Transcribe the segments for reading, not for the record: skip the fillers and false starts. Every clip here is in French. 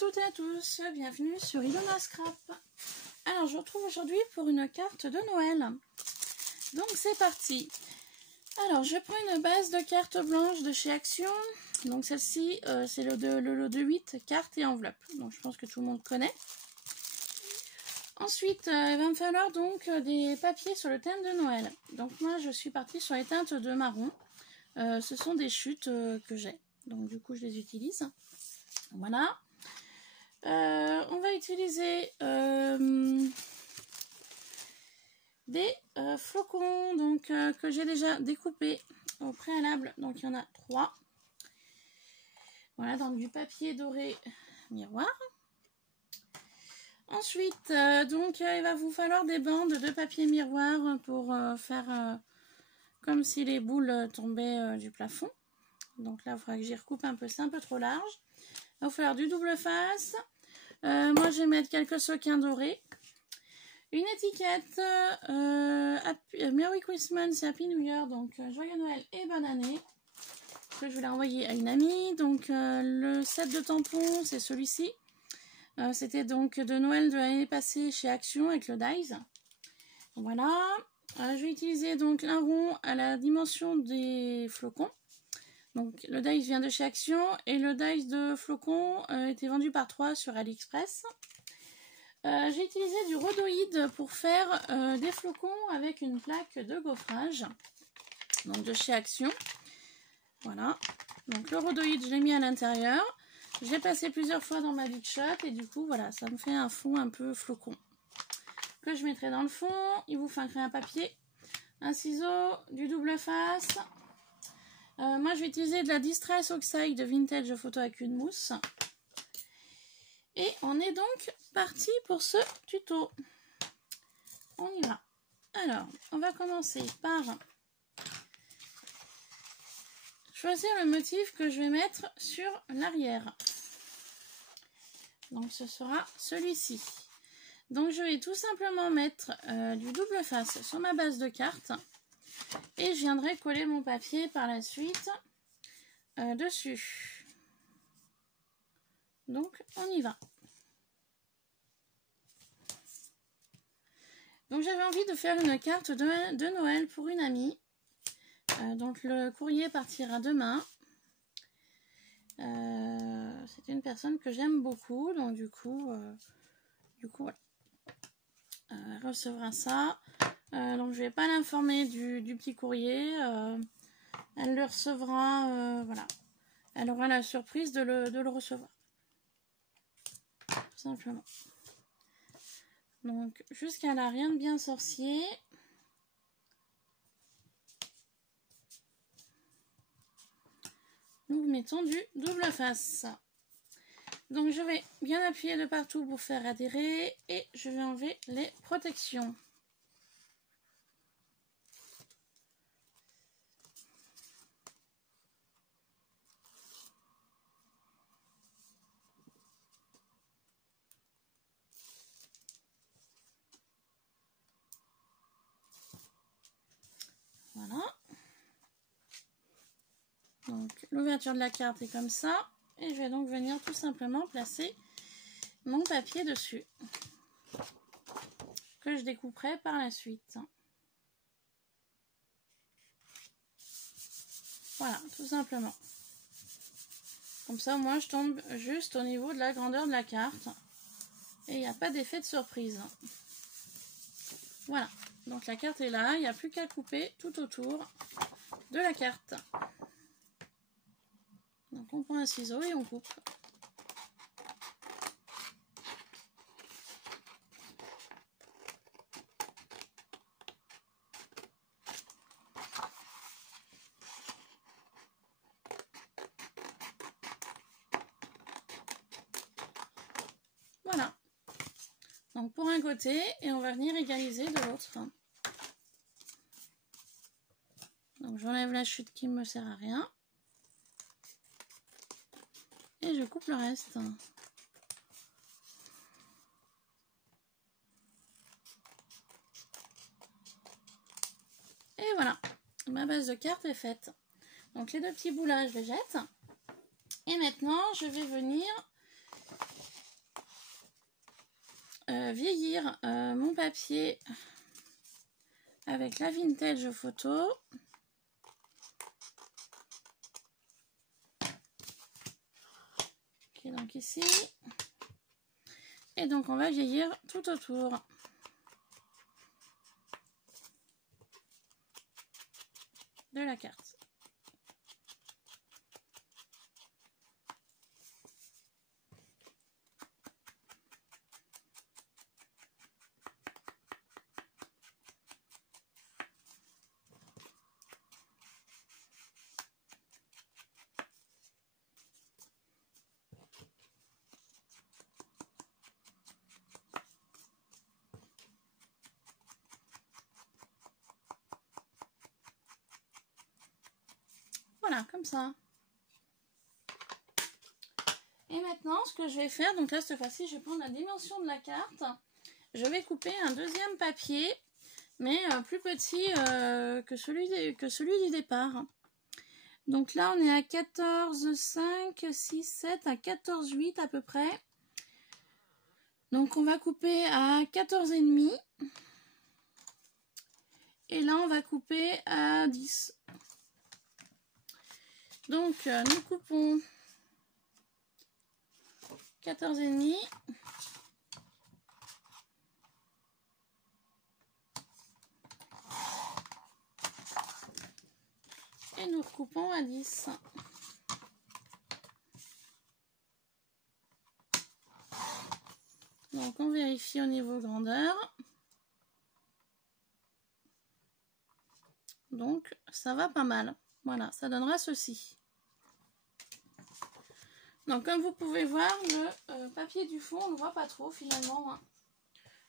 toutes et à tous, bienvenue sur Ilona Scrap. Alors je vous retrouve aujourd'hui pour une carte de Noël. Donc c'est parti. Alors je prends une base de cartes blanches de chez Action. Donc celle-ci c'est le lot de 8 cartes et enveloppes. Donc je pense que tout le monde connaît. Ensuite il va me falloir donc des papiers sur le thème de Noël. Donc moi je suis partie sur les teintes de marron. Ce sont des chutes que j'ai. Donc du coup je les utilise. Voilà. On va utiliser des flocons donc, que j'ai déjà découpés au préalable. Donc il y en a 3. Voilà, dans du papier doré miroir. Ensuite, donc il va vous falloir des bandes de papier miroir pour faire comme si les boules tombaient du plafond. Donc là, il faudra que j'y recoupe un peu, c'est un peu trop large. Il va vous falloir du double face. Moi, je vais mettre quelques sequins dorés. Une étiquette Merry Christmas et Happy New Year, donc Joyeux Noël et bonne année, que je voulais envoyer à une amie. Donc le set de tampons, c'est celui-ci. C'était donc de Noël de l'année passée chez Action avec le dies. Voilà. Je vais utiliser donc un rond à la dimension des flocons. Donc le dies vient de chez Action et le dies de flocons était vendu par 3 sur AliExpress. J'ai utilisé du rhodoïde pour faire des flocons avec une plaque de gaufrage, donc de chez Action. Voilà, donc le rhodoïde je l'ai mis à l'intérieur. J'ai passé plusieurs fois dans ma Big Shot et du coup voilà, ça me fait un fond un peu flocon que je mettrai dans le fond. Il vous faudra un papier, un ciseau, du double face. Moi je vais utiliser de la Distress Oxide de Vintage Photo avec une mousse. Et on est donc parti pour ce tuto. On y va. Alors, on va commencer par choisir le motif que je vais mettre sur l'arrière. Donc ce sera celui-ci. Donc je vais tout simplement mettre du double face sur ma base de carte. Et je viendrai coller mon papier par la suite dessus. Donc on y va. Donc j'avais envie de faire une carte de Noël pour une amie. Donc le courrier partira demain. C'est une personne que j'aime beaucoup. Donc du coup voilà. Elle recevra ça. Donc je vais pas l'informer du petit courrier. Elle le recevra. Voilà. Elle aura la surprise de le recevoir. Tout simplement. Donc jusqu'à là, rien de bien sorcier. Nous mettons du double face. Donc je vais bien appuyer de partout pour faire adhérer et je vais enlever les protections. Voilà. Donc l'ouverture de la carte est comme ça. Et je vais donc venir tout simplement placer mon papier dessus. Que je découperai par la suite. Voilà, tout simplement. Comme ça, moi, je tombe juste au niveau de la grandeur de la carte. Et il n'y a pas d'effet de surprise. Voilà. Donc la carte est là. Il n'y a plus qu'à couper tout autour de la carte. Donc on prend un ciseau et on coupe. Voilà. Donc pour un côté et on va venir égaliser de l'autre. Donc j'enlève la chute qui ne me sert à rien. Et je coupe le reste. Et voilà, ma base de carte est faite. Donc les deux petits bouts là, je les jette. Et maintenant, je vais venir vieillir mon papier avec la vintage photo. Qui est donc ici. Et donc on va vieillir tout autour. De la carte. Voilà, comme ça. Et maintenant, ce que je vais faire, donc là, cette fois-ci, je vais prendre la dimension de la carte. Je vais couper un deuxième papier, mais plus petit que celui du départ. Donc là, on est à 14,5, 6, 7, à 14,8 à peu près. Donc on va couper à 14,5. Et là, on va couper à 10. Donc, nous coupons 14,5. Et nous recoupons à 10. Donc, on vérifie au niveau grandeur. Donc, ça va pas mal. Voilà, ça donnera ceci. Donc, comme vous pouvez voir, le papier du fond, on ne voit pas trop finalement. Hein.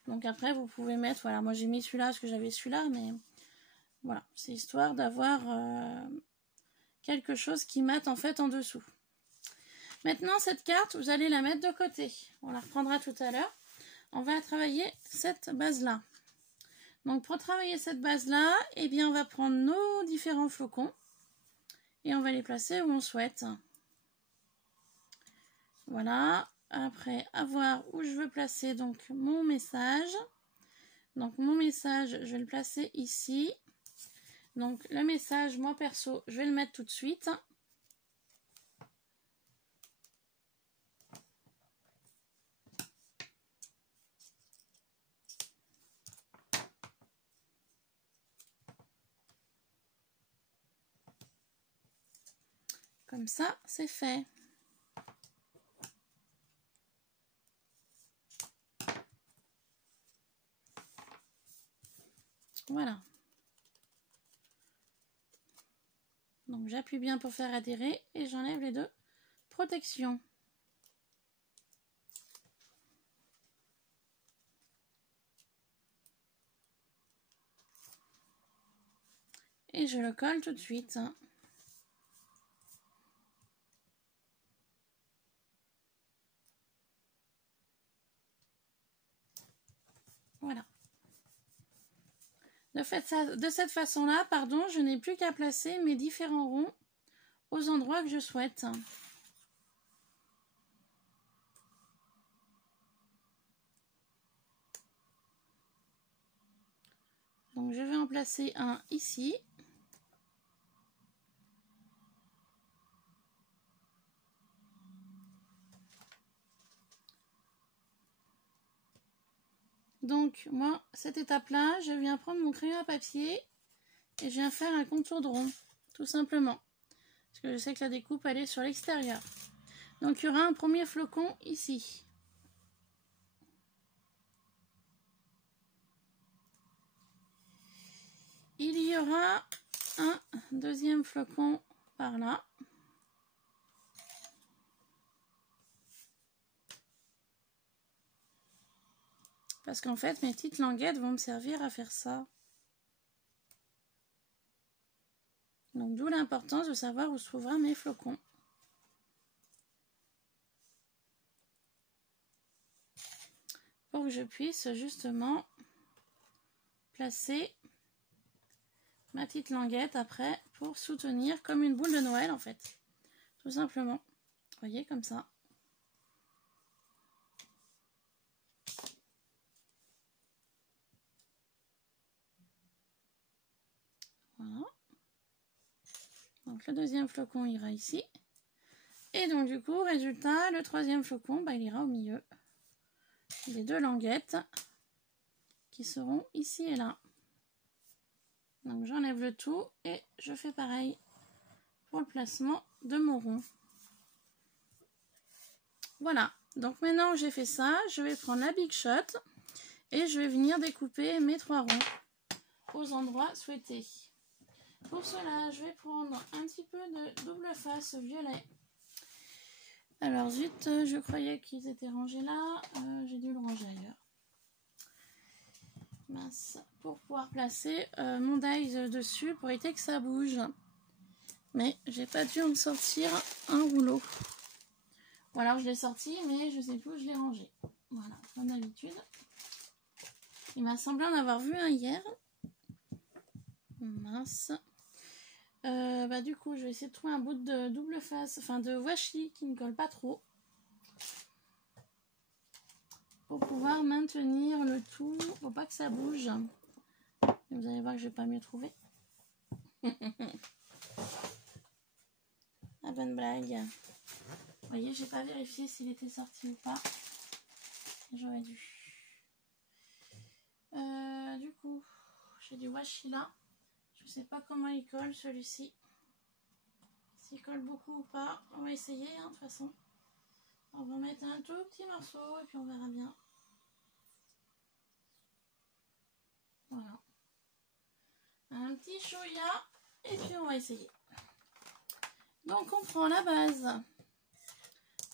Donc, après, vous pouvez mettre... Voilà, moi j'ai mis celui-là parce que j'avais celui-là, mais... Voilà, c'est histoire d'avoir quelque chose qui mate en fait en dessous. Maintenant, cette carte, vous allez la mettre de côté. On la reprendra tout à l'heure. On va travailler cette base-là. Donc, pour travailler cette base-là, eh bien, on va prendre nos différents flocons et on va les placer où on souhaite. Voilà. Après, à voir où je veux placer donc mon message. Donc, mon message, je vais le placer ici. Donc, le message, moi perso, je vais le mettre tout de suite. Comme ça, c'est fait. Voilà. Donc, j'appuie bien pour faire adhérer et j'enlève les deux protections. Et je le colle tout de suite. Voilà. De cette façon-là, pardon, je n'ai plus qu'à placer mes différents ronds aux endroits que je souhaite. Donc, je vais en placer un ici. Donc, moi, cette étape-là, je viens prendre mon crayon à papier et je viens faire un contour de rond, tout simplement. Parce que je sais que la découpe, elle est sur l'extérieur. Donc, il y aura un premier flocon ici. Il y aura un deuxième flocon par là. Parce qu'en fait, mes petites languettes vont me servir à faire ça. Donc, d'où l'importance de savoir où se trouvera mes flocons. Pour que je puisse justement placer ma petite languette après pour soutenir comme une boule de Noël en fait. Tout simplement. Vous voyez, comme ça. Voilà. Donc le deuxième flocon ira ici. Et donc du coup, résultat, le troisième flocon, bah, il ira au milieu des deux languettes qui seront ici et là. Donc j'enlève le tout et je fais pareil pour le placement de mon rond. Voilà, donc maintenant que j'ai fait ça, je vais prendre la Big Shot et je vais venir découper mes 3 ronds aux endroits souhaités. Pour cela, je vais prendre un petit peu de double face violet. Alors zut, je croyais qu'ils étaient rangés là, j'ai dû le ranger ailleurs. Mince, pour pouvoir placer mon dies dessus pour éviter que ça bouge. Mais j'ai pas dû en sortir un rouleau. Ou alors je l'ai sorti, mais je sais plus où je l'ai rangé. Voilà, comme d'habitude. Il m'a semblé en avoir vu un hier. Mince. Bah du coup, je vais essayer de trouver un bout de double face, enfin de washi qui ne colle pas trop. Pour pouvoir maintenir le tout, faut pas que ça bouge. Et vous allez voir que je vais pas mieux trouver. La bonne blague. Vous voyez, j'ai pas vérifié s'il était sorti ou pas. J'aurais dû. Du coup, j'ai du washi là. Je sais pas comment il colle celui-ci. S'il colle beaucoup ou pas. On va essayer hein, de toute façon. On va mettre un tout petit morceau et puis on verra bien. Voilà. Un petit choya et puis on va essayer. Donc on prend la base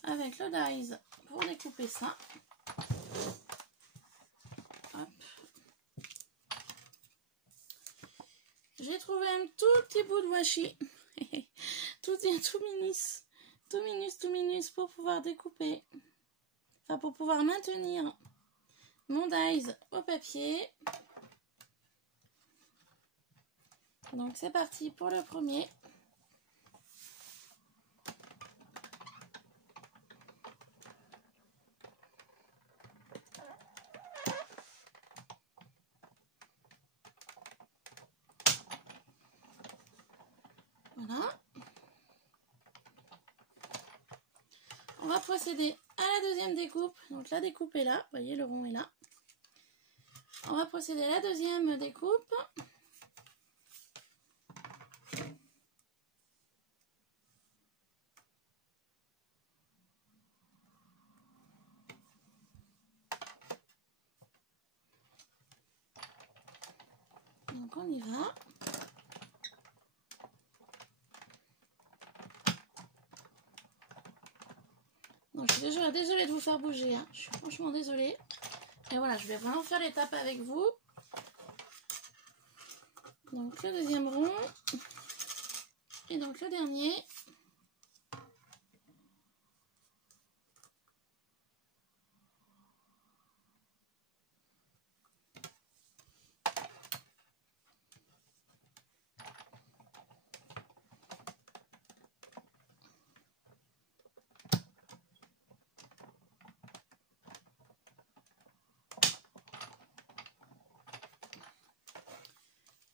avec le dies pour découper ça. Hop. J'ai trouvé un tout petit bout de washi. tout minus pour pouvoir découper. Enfin pour pouvoir maintenir mon dies au papier. Donc c'est parti pour le premier. Voilà. On va procéder à la deuxième découpe. Donc la découpe est là. Vous voyez, le rond est là. On va procéder à la deuxième découpe. Donc on y va. Donc je suis désolée de vous faire bouger, hein. Je suis franchement désolée. Et voilà, je vais vraiment faire l'étape avec vous. Donc le deuxième rond. Et donc le dernier.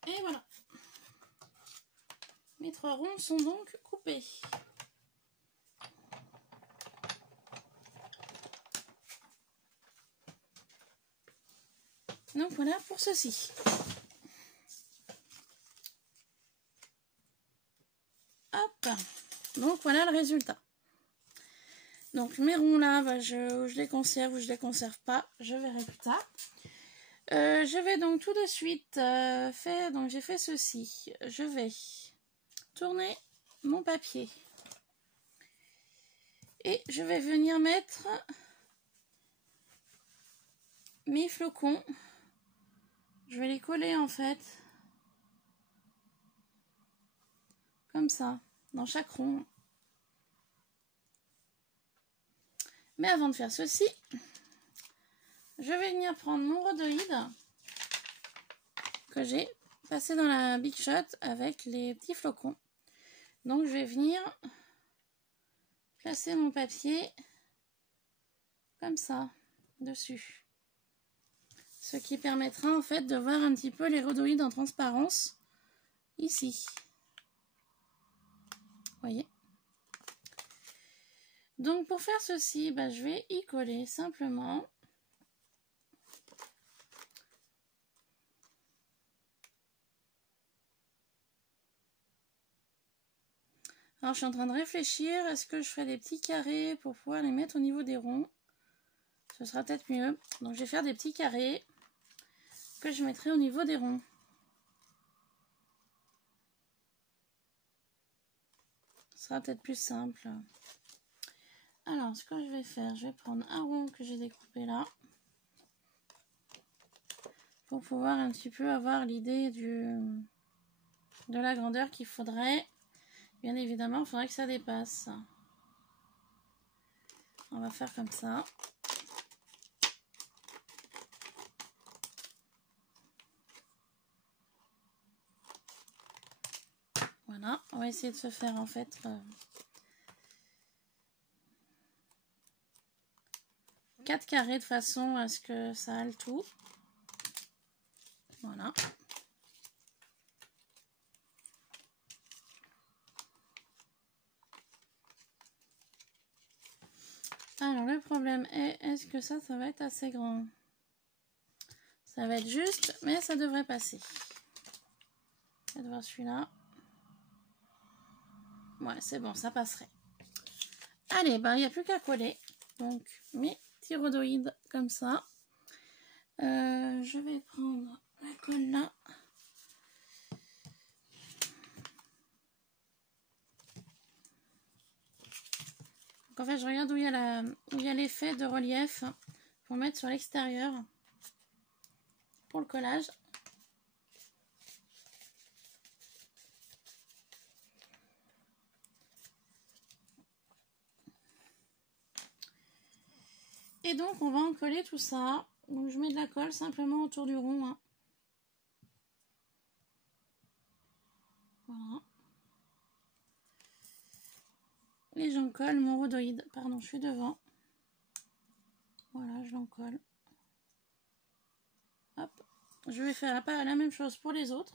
Et voilà. Mes 3 ronds sont donc coupés. Donc voilà pour ceci. Hop. Donc voilà le résultat. Donc mes ronds là, bah, je les conserve ou je les conserve pas. Je verrai plus tard. Je vais donc tout de suite faire, donc j'ai fait ceci, je vais tourner mon papier et je vais venir mettre mes flocons, je vais les coller en fait, comme ça, dans chaque rond. Mais avant de faire ceci, je vais venir prendre mon rhodoïde que j'ai passé dans la Big Shot avec les petits flocons. Donc je vais venir placer mon papier comme ça dessus. Ce qui permettra en fait de voir un petit peu les rhodoïdes en transparence ici. Vous voyez? Donc pour faire ceci, bah, je vais y coller simplement. Alors je suis en train de réfléchir, est-ce que je ferai des petits carrés pour pouvoir les mettre au niveau des ronds? Ce sera peut-être mieux. Donc je vais faire des petits carrés que je mettrai au niveau des ronds. Ce sera peut-être plus simple. Alors ce que je vais faire, je vais prendre un rond que j'ai découpé là. Pour pouvoir un petit peu avoir l'idée de la grandeur qu'il faudrait. Bien évidemment, il faudrait que ça dépasse. On va faire comme ça. Voilà, on va essayer de se faire en fait 4 carrés de façon à ce que ça aille tout. Voilà. Alors le problème est, est-ce que ça va être assez grand? Ça va être juste, mais ça devrait passer. On va voir celui-là. Ouais, c'est bon, ça passerait. Allez, ben il n'y a plus qu'à coller. Donc mes petits rhodoïdes comme ça. Je vais prendre la colle là. Donc en fait, je regarde où il y a l'effet de relief pour mettre sur l'extérieur pour le collage. Et donc on va en coller tout ça. Donc je mets de la colle simplement autour du rond. Hein. Voilà. Et j'en colle mon rhodoïde. Pardon, je suis devant. Voilà, je l'en colle. Hop. Je vais faire la même chose pour les autres.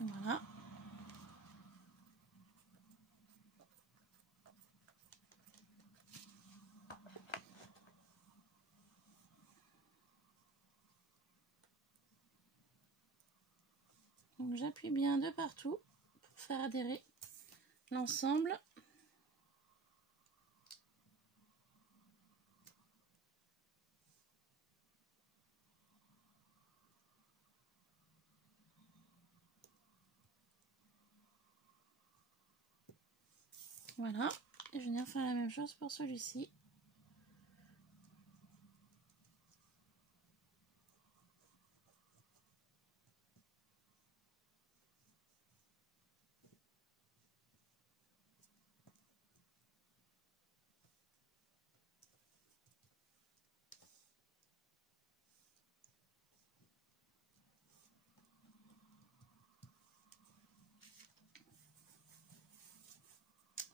Voilà. Donc j'appuie bien de partout pour faire adhérer l'ensemble. Voilà. Et je vais venir faire la même chose pour celui-ci.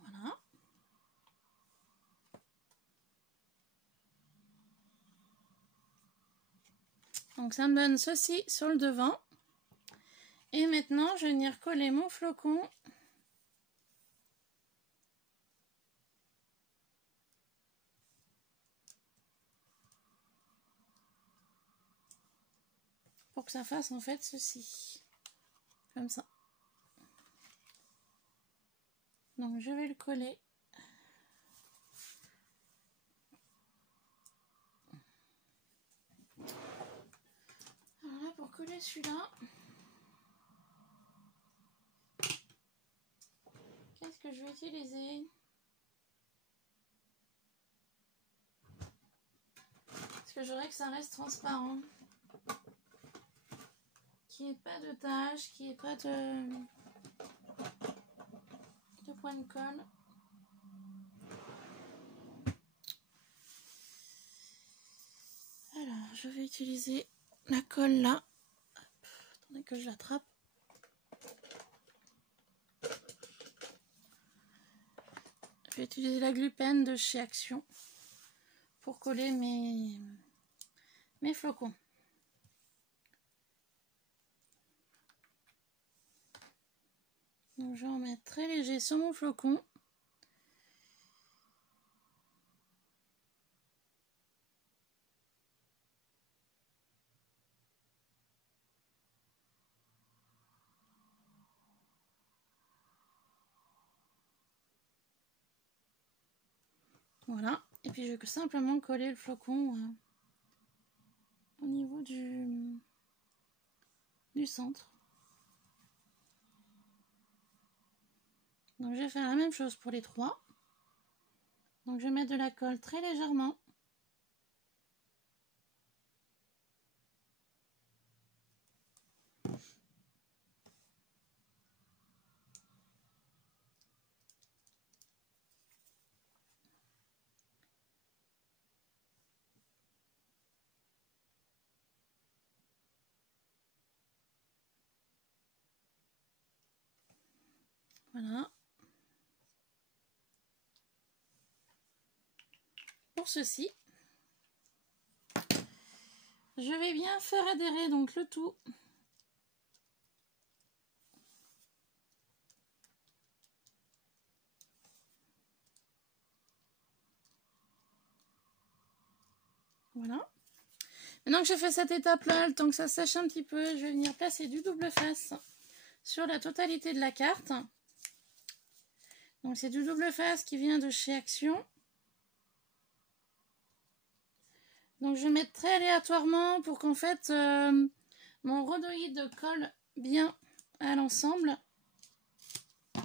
Voilà. Donc ça me donne ceci sur le devant. Et maintenant, je vais venir coller mon flocon. Pour que ça fasse en fait ceci. Comme ça. Donc je vais le coller. Voilà pour coller celui-là. Qu'est-ce que je vais utiliser? Parce que je voudrais que ça reste transparent. Qu'il n'y ait pas de taches, qu'il n'y ait pas de point de colle. Alors, je vais utiliser la colle là. Hop, Attendez que je l'attrape. Je vais utiliser la Glu-Pen de chez Action pour coller mes flocons. Donc je vais en mettre très léger sur mon flocon. Voilà, et puis je vais simplement coller le flocon au niveau du centre. Donc je vais faire la même chose pour les trois. Donc je vais mettre de la colle très légèrement. Voilà. Pour ceci, je vais bien faire adhérer donc le tout voilà. Maintenant que j'ai fait cette étape là, le temps que ça sèche un petit peu, je vais venir placer du double face sur la totalité de la carte. Donc c'est du double face qui vient de chez Action. Donc je vais mettre très aléatoirement pour qu'en fait mon rhodoïde colle bien à l'ensemble. Donc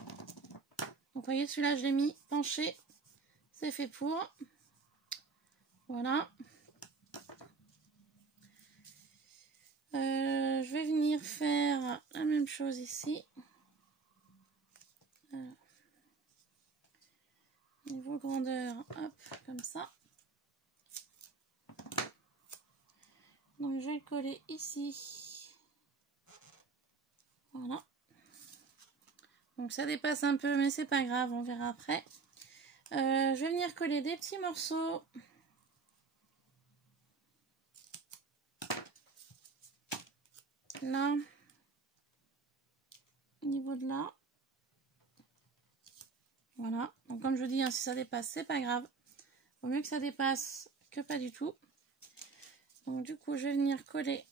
vous voyez, celui-là je l'ai mis penché, c'est fait pour. Voilà. Je vais venir faire la même chose ici. Niveau grandeur, hop, comme ça. Donc je vais le coller ici. Voilà. Donc ça dépasse un peu, mais c'est pas grave, on verra après. Je vais venir coller des petits morceaux. Là. Au niveau de là. Voilà. Donc comme je vous dis, hein, si ça dépasse, c'est pas grave. Vaut mieux que ça dépasse que pas du tout. Donc du coup, je vais venir coller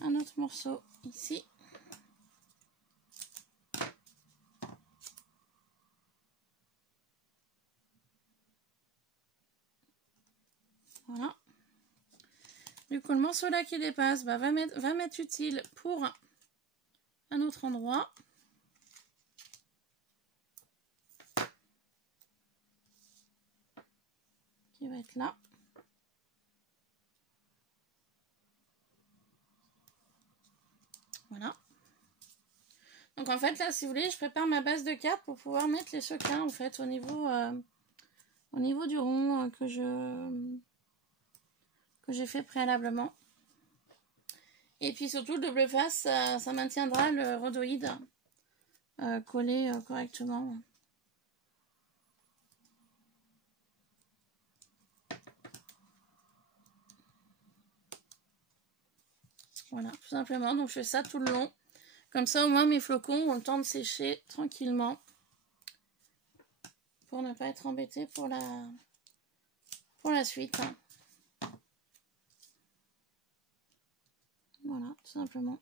un autre morceau ici. Voilà. Du coup, le morceau là qui dépasse va m'être utile pour un autre endroit. Qui va être là. Voilà. Donc en fait là, si vous voulez, je prépare ma base de carte pour pouvoir mettre les sequins en fait au niveau du rond que j'ai fait préalablement. Et puis surtout le double face, ça maintiendra le rhodoïde collé correctement. Voilà, tout simplement. Donc je fais ça tout le long. Comme ça au moins mes flocons ont le temps de sécher tranquillement. Pour ne pas être embêté pour la suite. Voilà, tout simplement.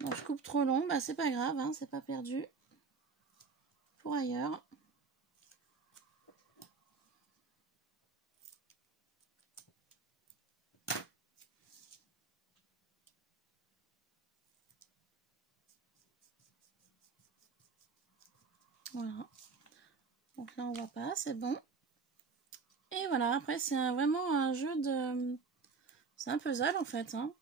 Bon, je coupe trop long, bah c'est pas grave, hein, c'est pas perdu. Pour ailleurs. Voilà. Donc là on voit pas, c'est bon. Et voilà, après c'est vraiment un jeu de C'est un puzzle en fait, hein.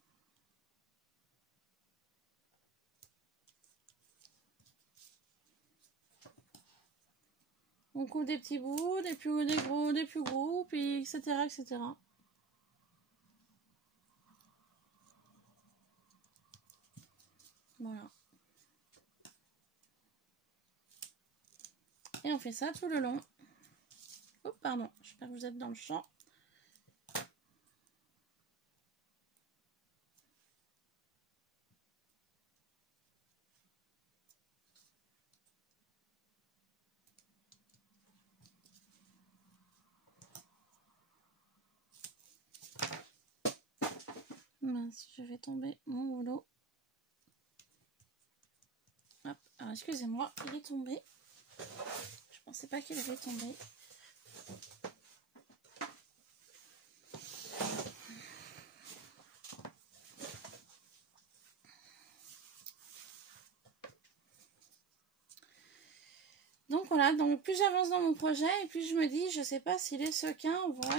On coupe des petits bouts, des gros, des plus gros, puis etc. etc. Voilà. Et on fait ça tout le long. Oh, pardon, j'espère que vous êtes dans le champ. Mince, je vais tomber mon boulot. Hop, alors excusez-moi, il est tombé. Je pensais pas qu'il allait tomber. Donc voilà, donc plus j'avance dans mon projet et plus je me dis, je sais pas si les sequins vont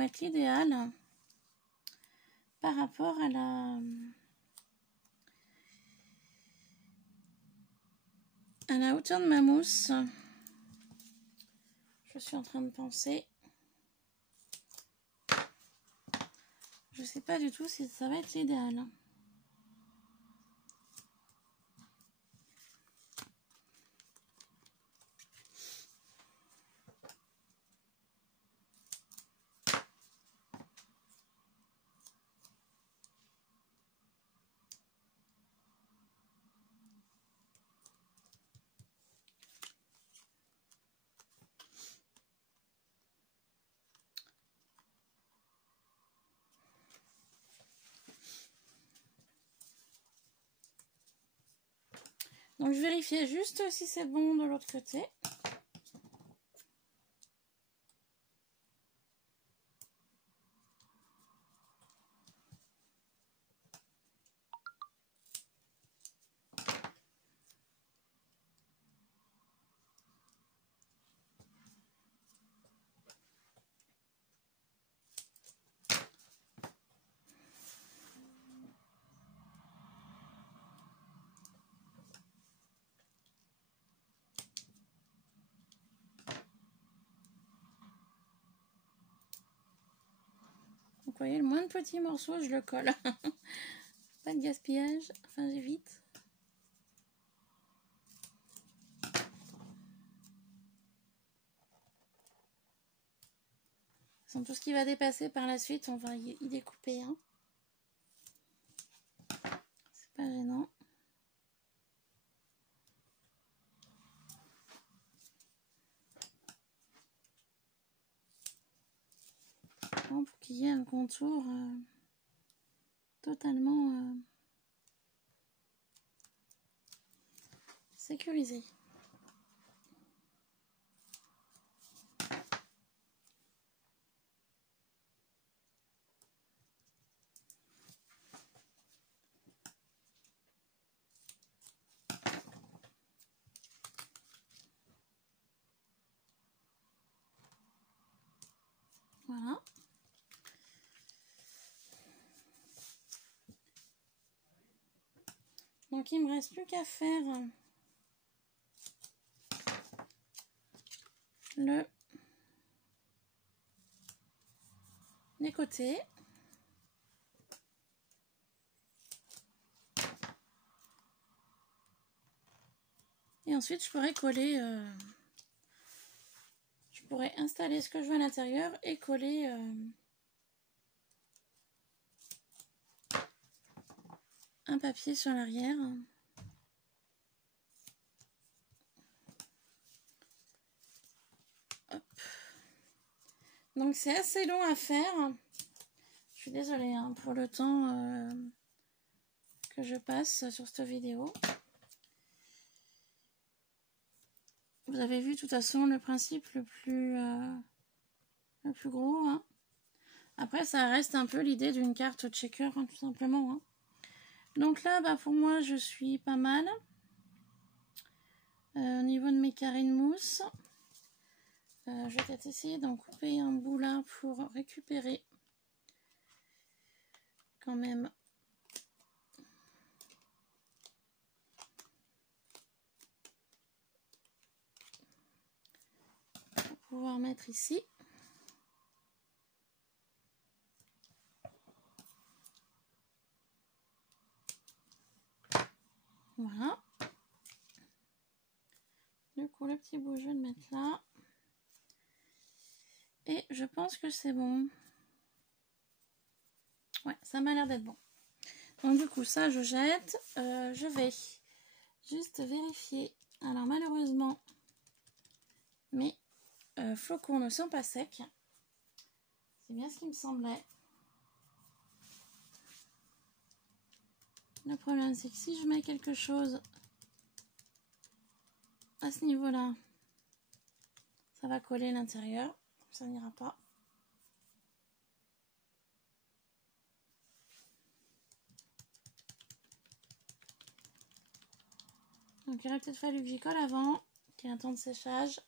être l'idéal par rapport à la hauteur de ma mousse. Je suis en train de penser. Je sais pas du tout si ça va être l'idéal. Donc je vérifiais juste si c'est bon de l'autre côté. Vous voyez, le moins de petits morceaux, je le colle. Pas de gaspillage. Enfin, j'évite. Sans tout ce qui va dépasser par la suite, on va y découper. Hein. C'est pas gênant. Pour qu'il y ait un contour totalement sécurisé. Voilà. Donc il me reste plus qu'à faire les côtés. Et ensuite je pourrais coller, je pourrais installer ce que je veux à l'intérieur et coller un papier sur l'arrière. Donc c'est assez long à faire. Je suis désolée hein, pour le temps que je passe sur cette vidéo. Vous avez vu de toute façon le principe le plus gros. Hein. Après ça reste un peu l'idée d'une carte checker hein, tout simplement. Hein. Donc là bah, pour moi je suis pas mal. Au niveau de mes carrés de mousse. Je vais peut-être essayer d'en couper un bout là pour récupérer quand même pour pouvoir mettre ici. Voilà. Du coup, le petit bout, je vais le mettre là. Et je pense que c'est bon. Ouais, ça m'a l'air d'être bon. Donc du coup, ça, je jette. Je vais juste vérifier. Alors, malheureusement, mes flocons ne sont pas secs. C'est bien ce qui me semblait. Le problème, c'est que si je mets quelque chose à ce niveau-là, ça va coller l'intérieur. Ça n'ira pas. Donc, il aurait peut-être fallu que j'y colle avant, qu'il y ait un temps de séchage.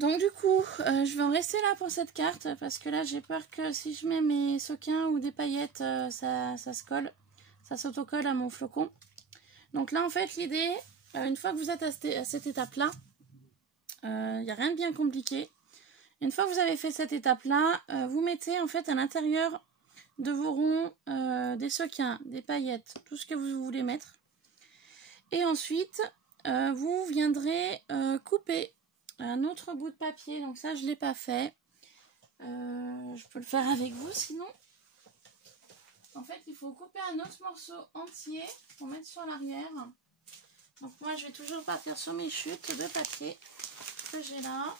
Donc du coup, je vais en rester là pour cette carte parce que là j'ai peur que si je mets mes sequins ou des paillettes, ça se colle, ça s'autocolle à mon flocon. Donc là en fait l'idée, une fois que vous êtes à cette étape-là, il n'y a rien de bien compliqué. Une fois que vous avez fait cette étape-là, vous mettez en fait à l'intérieur de vos ronds des sequins, des paillettes, tout ce que vous voulez mettre. Et ensuite, vous viendrez couper un autre bout de papier. Donc ça, je ne l'ai pas fait. Je peux le faire avec vous sinon. En fait, il faut couper un autre morceau entier pour mettre sur l'arrière. Donc moi, je vais toujours partir sur mes chutes de papier que j'ai là.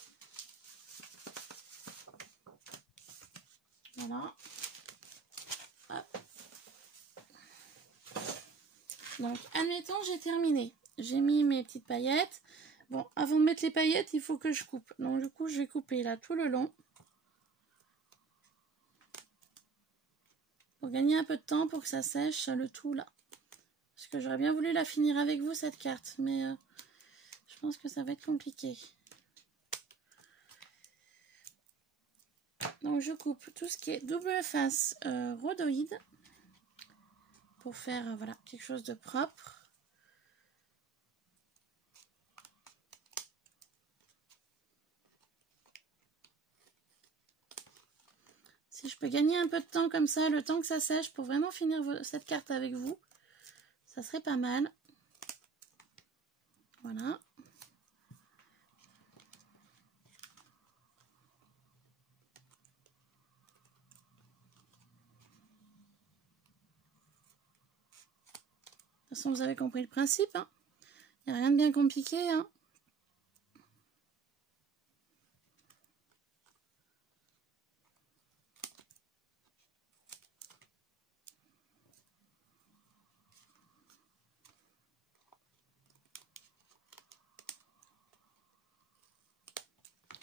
Voilà. Hop. Donc, admettons, j'ai terminé. J'ai mis mes petites paillettes. Bon, avant de mettre les paillettes, il faut que je coupe. Donc, du coup, je vais couper là tout le long. Pour gagner un peu de temps pour que ça sèche le tout là. Parce que j'aurais bien voulu la finir avec vous, cette carte. Mais je pense que ça va être compliqué. Donc, je coupe tout ce qui est double face rhodoïde. Pour faire, voilà, quelque chose de propre. Si je peux gagner un peu de temps comme ça, le temps que ça sèche, pour vraiment finir cette carte avec vous, ça serait pas mal. Voilà. De toute façon, vous avez compris le principe. Hein. Il n'y a rien de bien compliqué. Hein.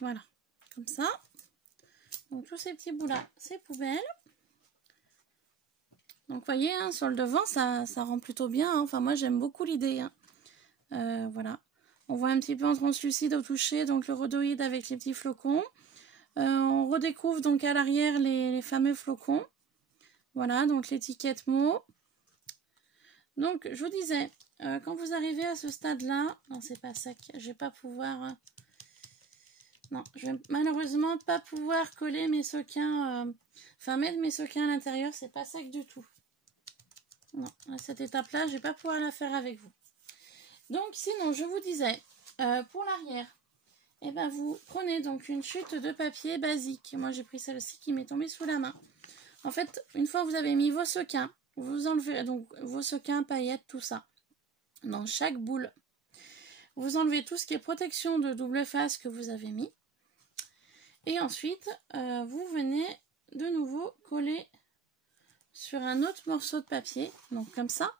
Voilà, comme ça. Donc tous ces petits bouts-là, c'est poubelle. Donc vous voyez, hein, sur le devant, ça rend plutôt bien. Hein. Enfin, moi, j'aime beaucoup l'idée. Hein. Voilà. On voit un petit peu en translucide au toucher, donc le rhodoïde avec les petits flocons. On redécouvre donc à l'arrière les fameux flocons. Voilà, donc l'étiquette mot. Donc, je vous disais, quand vous arrivez à ce stade-là, non, c'est pas sec, je vais pas pouvoir... non, je vais malheureusement pas pouvoir coller mes sequins, enfin mettre mes sequins à l'intérieur, c'est pas sec du tout. Non, à cette étape-là, je vais pas pouvoir la faire avec vous. Donc, sinon, je vous disais, pour l'arrière, eh ben, vous prenez donc une chute de papier basique. Moi, j'ai pris celle-ci qui m'est tombée sous la main. En fait, une fois que vous avez mis vos sequins, vous enlevez donc vos sequins, paillettes, tout ça, dans chaque boule. Vous enlevez tout ce qui est protection de double face que vous avez mis. Et ensuite, vous venez de nouveau coller sur un autre morceau de papier, donc comme ça.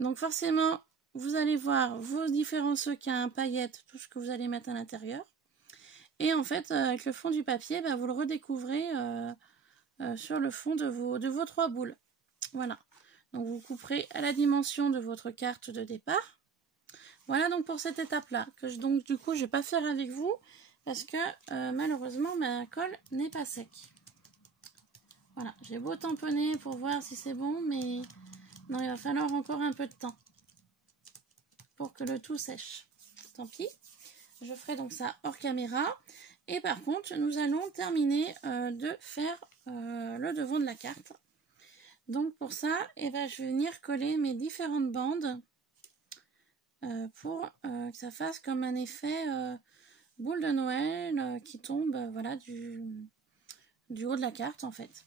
Donc forcément, vous allez voir vos différents sequins, paillettes, tout ce que vous allez mettre à l'intérieur. Et en fait, avec le fond du papier, bah, vous le redécouvrez sur le fond de vos 3 boules. Voilà. Donc vous couperez à la dimension de votre carte de départ. Voilà donc pour cette étape-là, que donc du coup je vais pas faire avec vous parce que malheureusement ma colle n'est pas sec. Voilà, j'ai beau tamponner pour voir si c'est bon, mais non, il va falloir encore un peu de temps pour que le tout sèche. Tant pis, je ferai donc ça hors caméra. Et par contre, nous allons terminer de faire le devant de la carte. Donc pour ça, eh ben, je vais venir coller mes différentes bandes pour que ça fasse comme un effet boule de Noël qui tombe voilà, du haut de la carte en fait.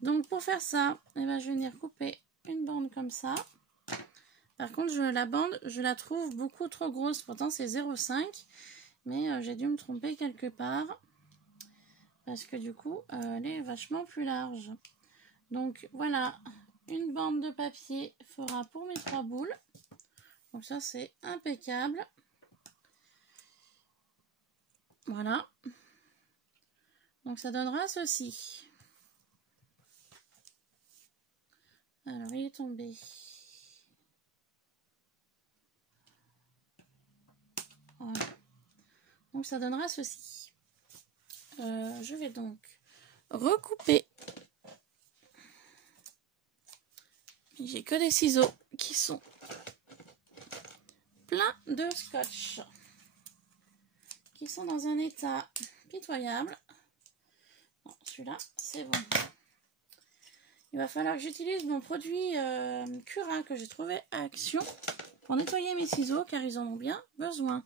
Donc pour faire ça, eh ben, je vais venir couper une bande comme ça. Par contre, la bande, je la trouve beaucoup trop grosse. Pourtant, c'est 0,5. Mais j'ai dû me tromper quelque part. Parce que du coup, elle est vachement plus large. Donc voilà, une bande de papier fera pour mes 3 boules. Donc ça, c'est impeccable. Voilà. Donc ça donnera ceci. Alors, il est tombé. Voilà. Donc ça donnera ceci. Je vais donc recouper. J'ai que des ciseaux qui sont pleins de scotch. Qui sont dans un état pitoyable. Bon, celui-là, c'est bon. Il va falloir que j'utilise mon produit Cura que j'ai trouvé à Action pour nettoyer mes ciseaux car ils en ont bien besoin.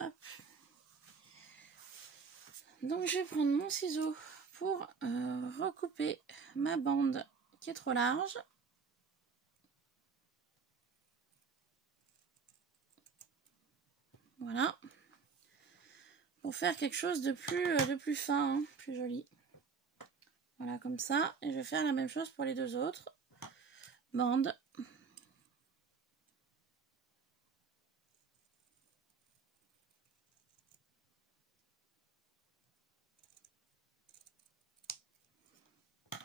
Hop. Donc je vais prendre mon ciseau pour recouper ma bande qui est trop large. Voilà. Pour faire quelque chose de plus fin, hein, plus joli. Voilà, comme ça. Et je vais faire la même chose pour les deux autres bandes.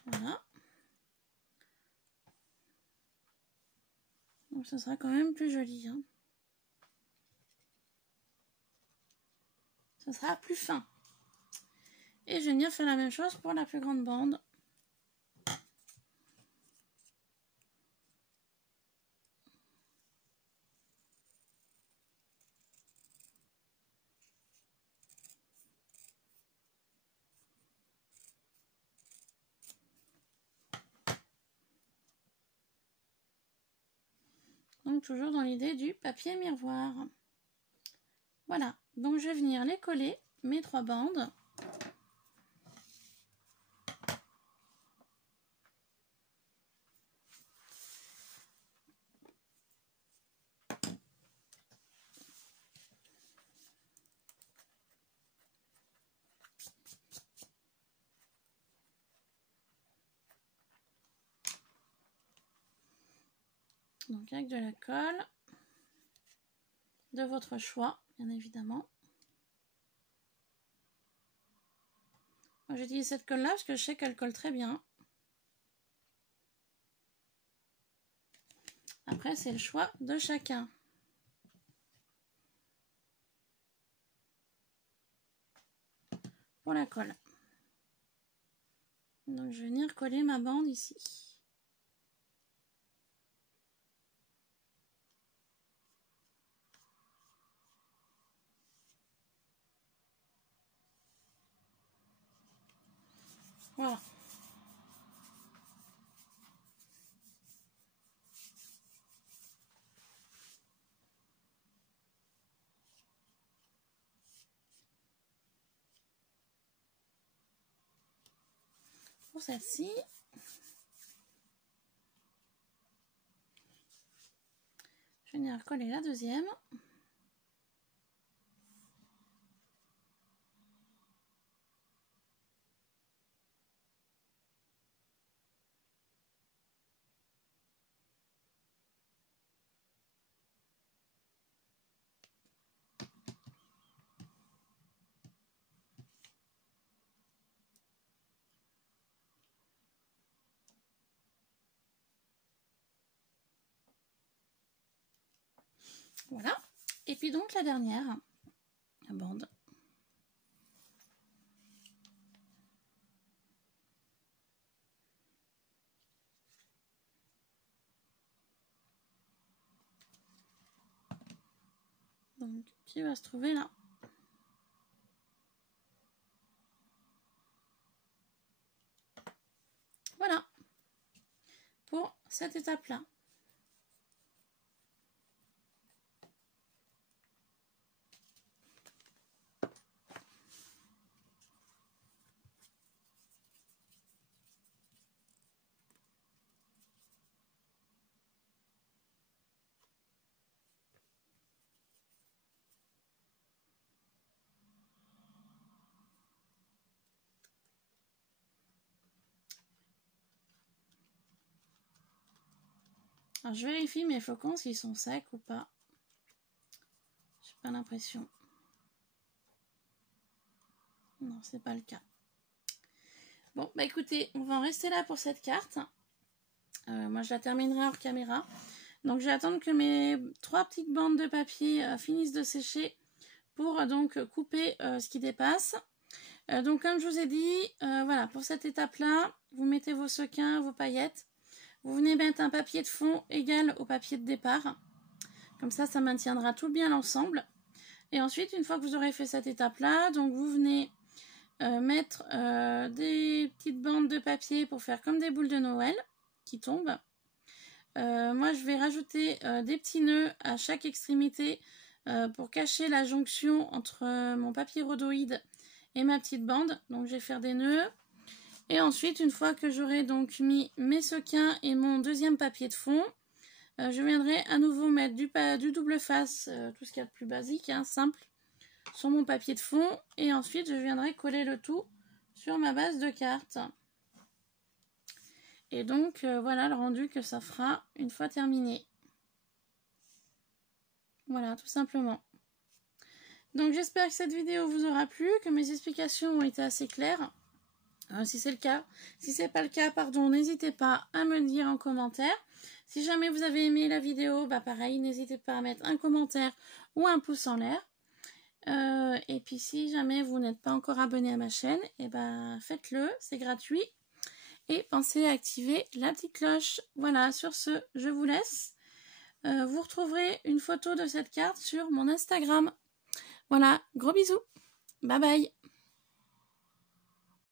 Voilà. Donc ça sera quand même plus joli. Hein. Ça sera plus fin. Et je vais venir faire la même chose pour la plus grande bande. Donc toujours dans l'idée du papier miroir. Voilà, donc je vais venir les coller, mes 3 bandes. Donc avec de la colle, de votre choix, bien évidemment. Moi j'utilise cette colle là parce que je sais qu'elle colle très bien. Après c'est le choix de chacun. Pour la colle. Donc je vais venir coller ma bande ici. Voilà. Pour celle-ci, je vais venir coller la deuxième. Voilà. Et puis donc la dernière bande. Donc qui va se trouver là. Voilà. Pour cette étape-là. Alors je vérifie mes flocons s'ils sont secs ou pas. J'ai pas l'impression. Non, c'est pas le cas. Bon, bah écoutez, on va en rester là pour cette carte. Moi, je la terminerai hors caméra. Donc, je vais attendre que mes 3 petites bandes de papier finissent de sécher pour donc couper ce qui dépasse. Donc, comme je vous ai dit, voilà, pour cette étape-là, vous mettez vos sequins, vos paillettes. Vous venez mettre un papier de fond égal au papier de départ. Comme ça maintiendra tout bien l'ensemble. Et ensuite, une fois que vous aurez fait cette étape-là, donc vous venez mettre des petites bandes de papier pour faire comme des boules de Noël qui tombent. Moi, je vais rajouter des petits nœuds à chaque extrémité pour cacher la jonction entre mon papier rhodoïde et ma petite bande. Donc, je vais faire des nœuds. Et ensuite, une fois que j'aurai donc mis mes sequins et mon deuxième papier de fond, je viendrai à nouveau mettre du double face, tout ce qu'il y a de plus basique, hein, simple, sur mon papier de fond. Et ensuite, je viendrai coller le tout sur ma base de carte. Et donc, voilà le rendu que ça fera une fois terminé. Voilà, tout simplement. Donc, j'espère que cette vidéo vous aura plu, que mes explications ont été assez claires. Si c'est le cas, si c'est pas le cas, pardon, n'hésitez pas à me le dire en commentaire. Si jamais vous avez aimé la vidéo, bah pareil, n'hésitez pas à mettre un commentaire ou un pouce en l'air. Et puis si jamais vous n'êtes pas encore abonné à ma chaîne, et ben faites-le, c'est gratuit. Et pensez à activer la petite cloche. Voilà, sur ce, je vous laisse. Vous retrouverez une photo de cette carte sur mon Instagram. Voilà, gros bisous. Bye bye.